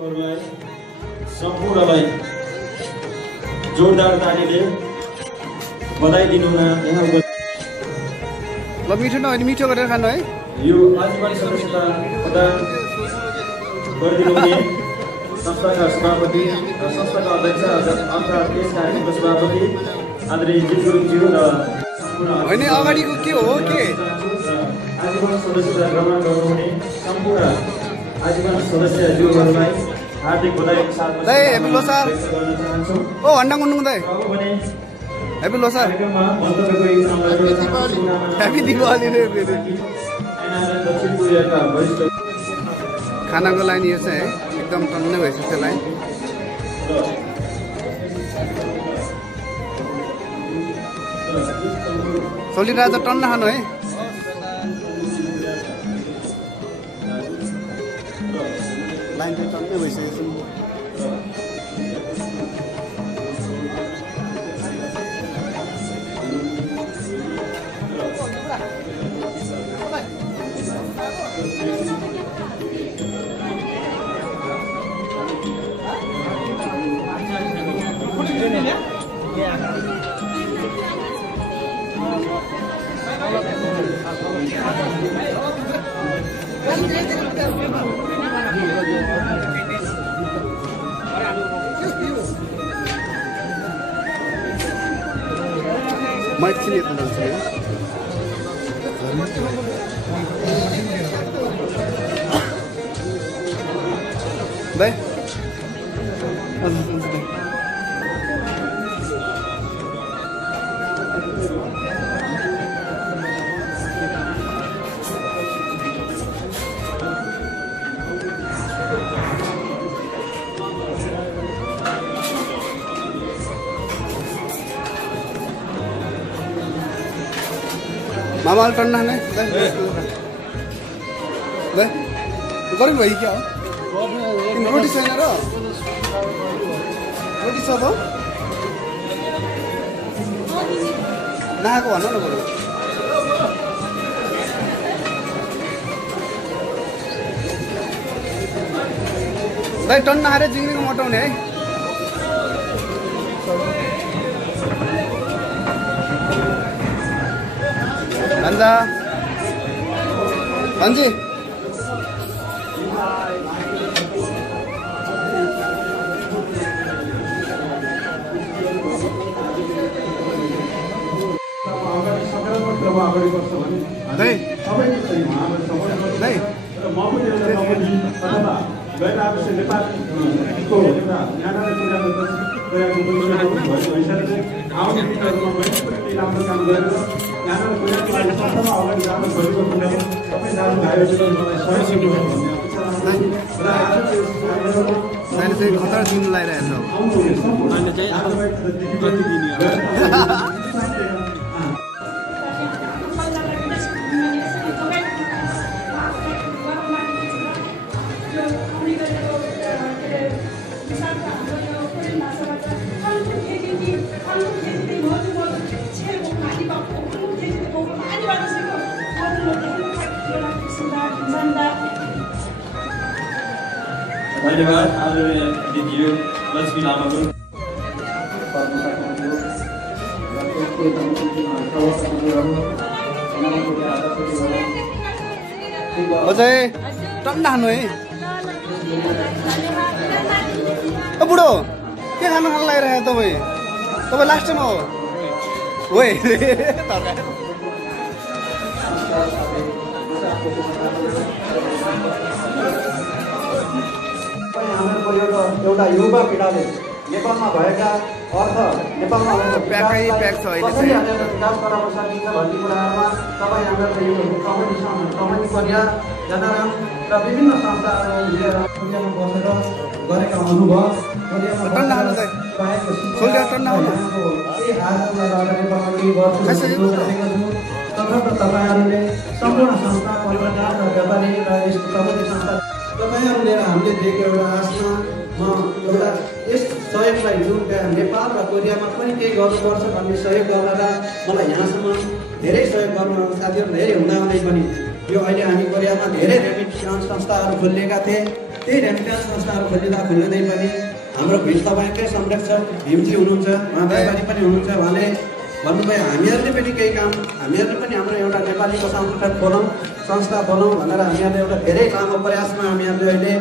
सम्पूर्णलाई जोरदार तालीले बधाई दिनुमा यहाँ ल मिठो नभए मिठो गरेर खानु है। यो आजीवन सदस्यता प्रदान गरिदिनु हुने संस्थाका सभापति र संस्थाका अध्यक्ष अर्थात् यस कार्यक्रमको सभापति आदरणीय जी गुरुङज्यू र होइन अगाडिको के हो के आजीवन सदस्यता ग्रहण गर्नुहुने सम्पूर्ण आजीवन सदस्यज्यूहरूलाई हार्दिक बधाईको साथ हेप्पी लोसार ओ हन्डा गुन्डुङ दाइ हेप्पी लोसार हेप्पी दिवाली रे दक्षिण कोरियाका वरिष्ठ खानाको लाइन यो चाहिँ एकदम टन्नै भइसक्यो त्यो लाइन। सोली राजा टन्न खानु है। लाइन चाहिँ टन्नै भइसकेको मैं एकछिन यता जान्छु दाइ मामा टन्ना है गर्मी भयो क्या हो रोटी छैन र रोटी छ त नआएको भन न बरु दाइ टन्ना खाएर जिङ्गीको मोटाउने है। भन्दा भन्जी खतरा दिन लगाइरहेको धन्यवाद आदरणीय दिदीज्यू लक्ष्मी लामाको अझै टन्ना खानु है। बुढो के खानु लागिरहेको तपाईँ लास्ट टाइम हो एउटा युवा पिँढीले नेपालमा भएका अर्थ नेपालमा विकास गराउन सकिन्छ भन्ने कुराहरूमा तपाईँ हामीहरूले कमेटी परिवार जनाराम र विभिन्न संस्थाहरू लिएर कोरियामा बसेर गरेका अनुभव कोरियामा पाएको तपाईँहरूले सम्पूर्ण संस्था परिवार र व्यापारी र यस्तो कमेटी संस्था तपाईँहरूले हामीले दिएको एउटा आशमा म एउटा यस सहयोगलाई जुन नेपाल र कोरियामा पनि केही गर्नुपर्छ भन्ने सहयोग गरेर मलाई यहाँसम्म धेरै सहयोग गर्नु साथीहरू धेरै हुँदाहुँदै पनि यो अहिले हामी कोरियामा धेरै रेमिटेन्स संस्थाहरू खोलिएका थिए। त्यही रेमिटेन्स संस्थाहरू खोलिँदै पनि हाम्रो भीम तपाईँकै संरक्षक भीमजी हुनुहुन्छ, उहाँ व्यापारी पनि हुनुहुन्छ। उहाँले भन्नुभयो हामीहरूले पनि केही काम, हामीहरूले पनि हाम्रो एउटा नेपालीको सांस्कृतिक खोलौँ, संस्था बनाउँ भनेर हामीहरूले एउटा धेरै लामो प्रयासमा हामीहरूले अहिले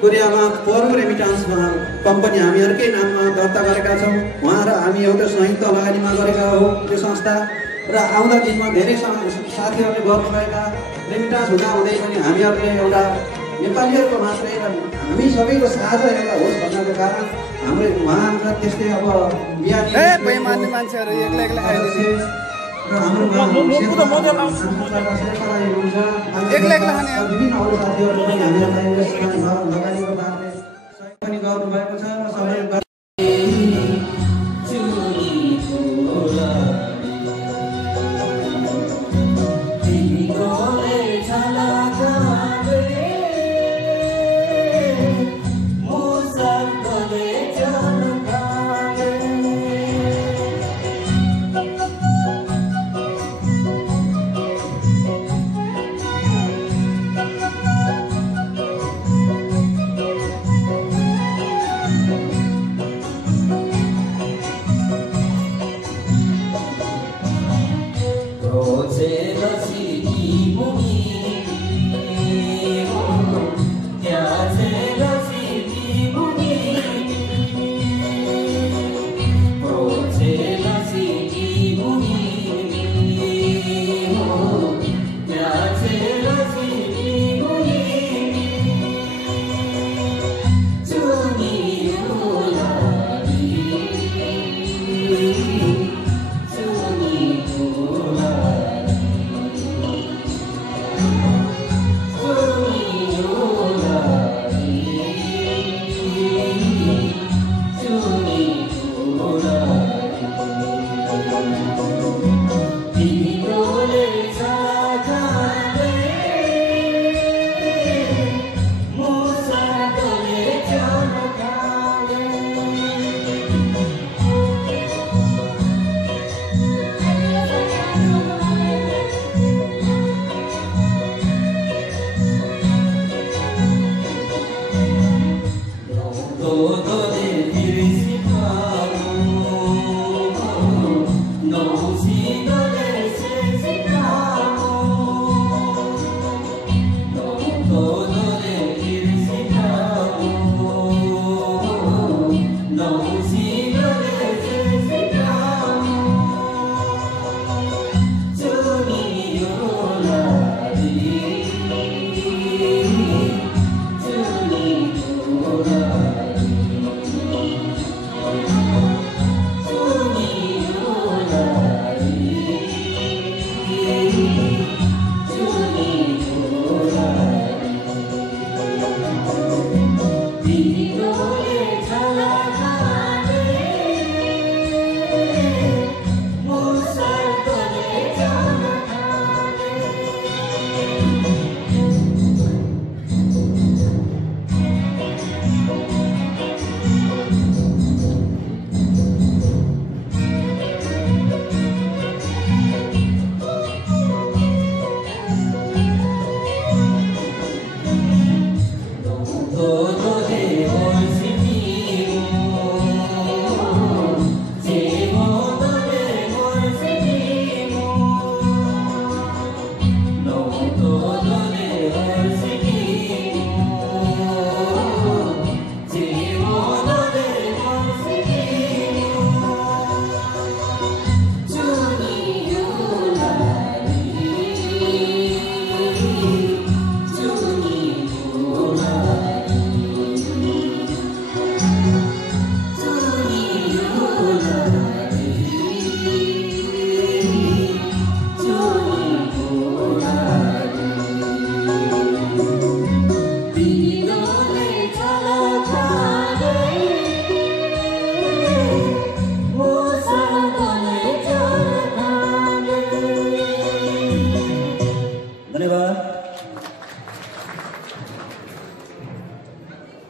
कोरियामा पोरो रेमिटेन्स कम्पनी हामीहरूकै नाममा दर्ता गरेका छौँ। उहाँ र हामी एउटा संयुक्त लगानीमा गरेका हो यो संस्था। र आउँदा दिनमा धेरै साथीहरूले गर्नुभएका रेमिटेन्स हुँदाहुँदै पनि हामीहरूले एउटा नेपालीहरूको मात्रै हामी सबैको साझा एउटा होस् भन्नको कारण हाम्रो उहाँका त्यस्तै अब मान्छेहरू एक्लै एक्लै खाइदिन्छ, र हाम्रो एक्लै एक्लै खाने विभिन्न अरू साथीहरूले पनि हामीहरूलाई यसमा लगानीको बारेमा सहयोग पनि गर्नुभएको छ। र सबै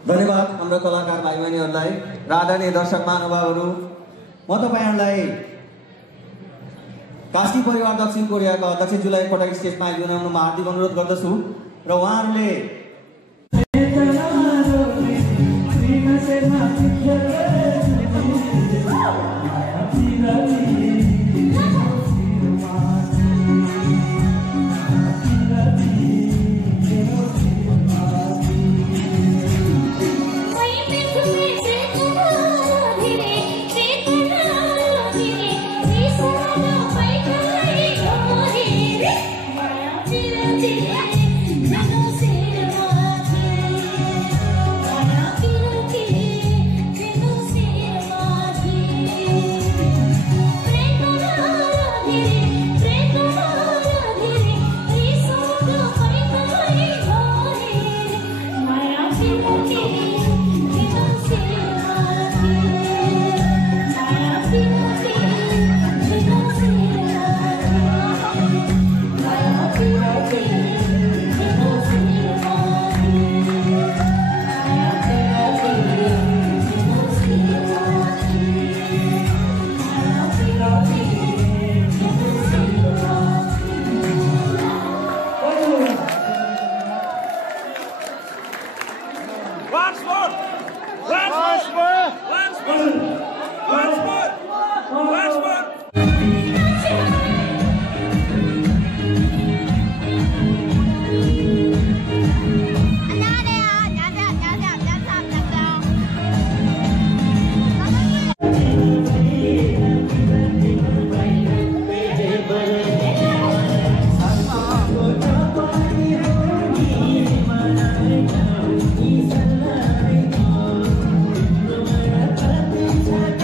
धन्यवाद हाम्रो कलाकार भाइ बहिनीहरूलाई। र आदरणीय दर्शक महानुभावहरू, म तपाईहरुलाई कास्की परिवार दक्षिण कोरियाका अध्यक्ष जुलाई पटक स्टेजमा आइदिन म हार्दिक अनुरोध गर्दछु र उहाँहरूले Time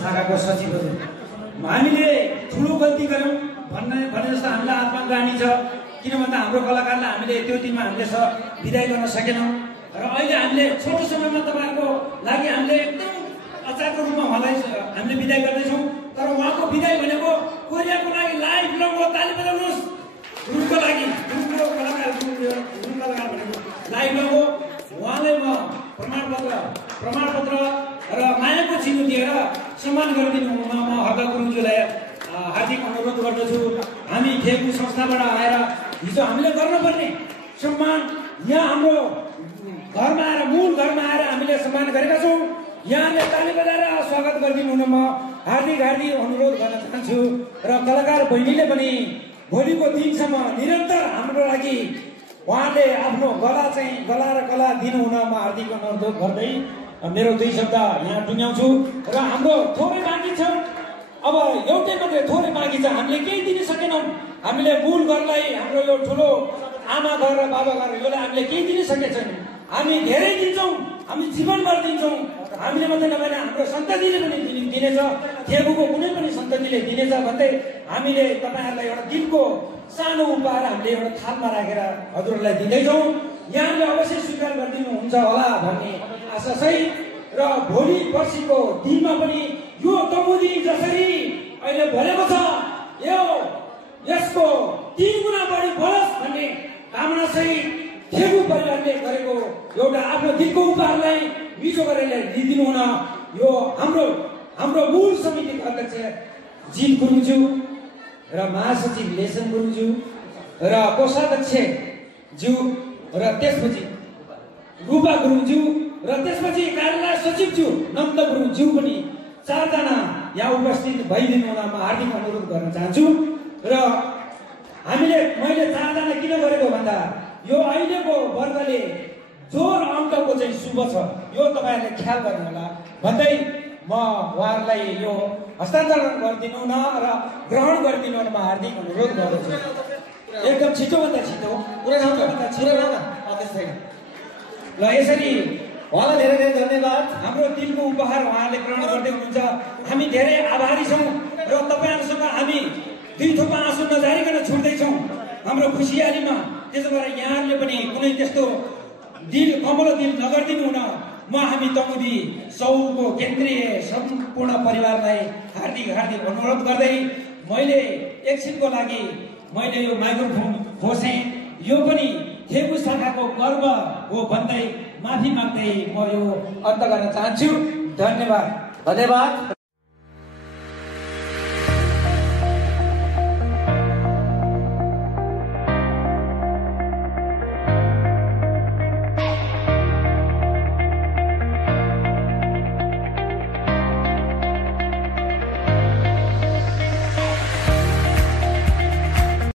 शाखाको सचिवहरू हामीले ठुलो गल्ती गर्यौँ भने जस्तो हामीलाई आत्मग्लानी छ। किन भन्दा हाम्रो कलाकारलाई हामीले त्यो दिनमा हामीले विदाय गर्न सकेनौँ र अहिले हामीले छोटो समयमा तपाईँहरूको लागि हामीले एकदम अचारको रूपमा उहाँलाई हामीले विदाय गर्दैछौँ। तर उहाँको विदाय भनेको कोरियाको लागि लाइभ लगाउनु, ताली बजाउनुहोस् रुमको लागि, रुमको कलाकार भनेको लाइभ लगाउनु। उहाँलाई म प्रमाणपत्र र मायाको चिन्ह दिएर सम्मान गरिदिनु हुन म हर्का गुरुङज्यूलाई हार्दिक अनुरोध गर्दछु। हामी थेगु संस्थाबाट आएर हिजो हामीले गर्नुपर्ने सम्मान यहाँ हाम्रो घरमा आएर, मूल घरमा आएर हामीले सम्मान गरेका छौँ। यहाँले ताली बजाएर स्वागत गरिदिनु हुन म हार्दिक अनुरोध गर्न चाहन्छु। र कलाकार बहिनीले पनि भोलिको दिनसम्म निरन्तर हाम्रो लागि उहाँले आफ्नो गला र कला दिनु हुन म हार्दिक अनुरोध गर्दै मेरो 2 शब्द यहाँ टुङ्ग्याउँछु। र हाम्रो थोरै बाँकी छ, अब एउटै मात्रै थोरै बाँकी छ। हामीले केही दिन सकेनौँ। हामीले मूल घरलाई, हाम्रो यो ठुलो आमा घर र बाबा घर, योलाई हामीले केही दिन सकेका छैनौँ। हामी धेरै दिन्छौँ, हामी जीवनभर दिन्छौँ। हामीले मात्रै नभएर हाम्रो सन्ततिले पनि दिनेछ, थेगुको कुनै पनि सन्ततिले दिनेछ भन्दै हामीले तपाईँहरूलाई एउटा दिनको सानो उपहार हामीले एउटा थालमा राखेर हजुरहरूलाई दिँदैछौँ। यहाँले अवश्य स्वीकार गरिदिनुहुन्छ होला भन्ने आशा सहित र भोलि पर्सिको दिनमा पनि यो तमुदी जसरी अहिले भरेको छ यसको 3 गुणा बढी बढोस् भन्ने कामना सहित थेगु परिवारले गरेको एउटा आफ्नो दिनको उपहारलाई मिठो गरेर दिइदिनु हुन यो हाम्रो मूल समितिको अध्यक्ष जित गुरुङज्यू र महासचिव लेसन गुरुङज्यू र कोषाध्यक्ष ज्यू र त्यसपछि रूपा गुरुङज्यू र त्यसपछि कार्यालय सचिवज्यू नन्द गुरुङज्यू पनि 4 जना यहाँ उपस्थित भइदिनु हुन म हार्दिक अनुरोध गर्न चाहन्छु। र मैले 4 जना किन गरेको भन्दा यो अहिलेको वर्गले जोर अङ्कको चाहिँ शुभ छ, यो तपाईँहरूले ख्याल गर्नु होला भन्दै म उहाँहरूलाई यो हस्तान्तरण गरिदिनु न र ग्रहण गरिदिनु न म हार्दिक अनुरोध गर्दछु। एकदम छिटोभन्दा छिटो ल यसरी उहाँलाई धेरै धेरै धन्यवाद। हाम्रो दिनको उपहार उहाँले ग्रहण गर्दै हुनुहुन्छ। हामी धेरै आभारी छौँ र तपाईँहरूसँग हामी 2 थोपा आँसु नजारिकन छुट्दैछौँ हाम्रो खुसियालीमा। त्यसो भएर यहाँहरूले पनि कुनै त्यस्तो कमलो दिल नगरिदिनु हुन म हामी तमुदी सौको केन्द्रीय सम्पूर्ण परिवारलाई हार्दिक अनुरोध गर्दै मैले एकछिनको लागि मैले यो माइक्रोफोन खोसेँ। यो पनि थेगु शाखाको गर्व हो भन्दै माफी माग्दै म यो अन्त गर्न चाहन्छु। धन्यवाद।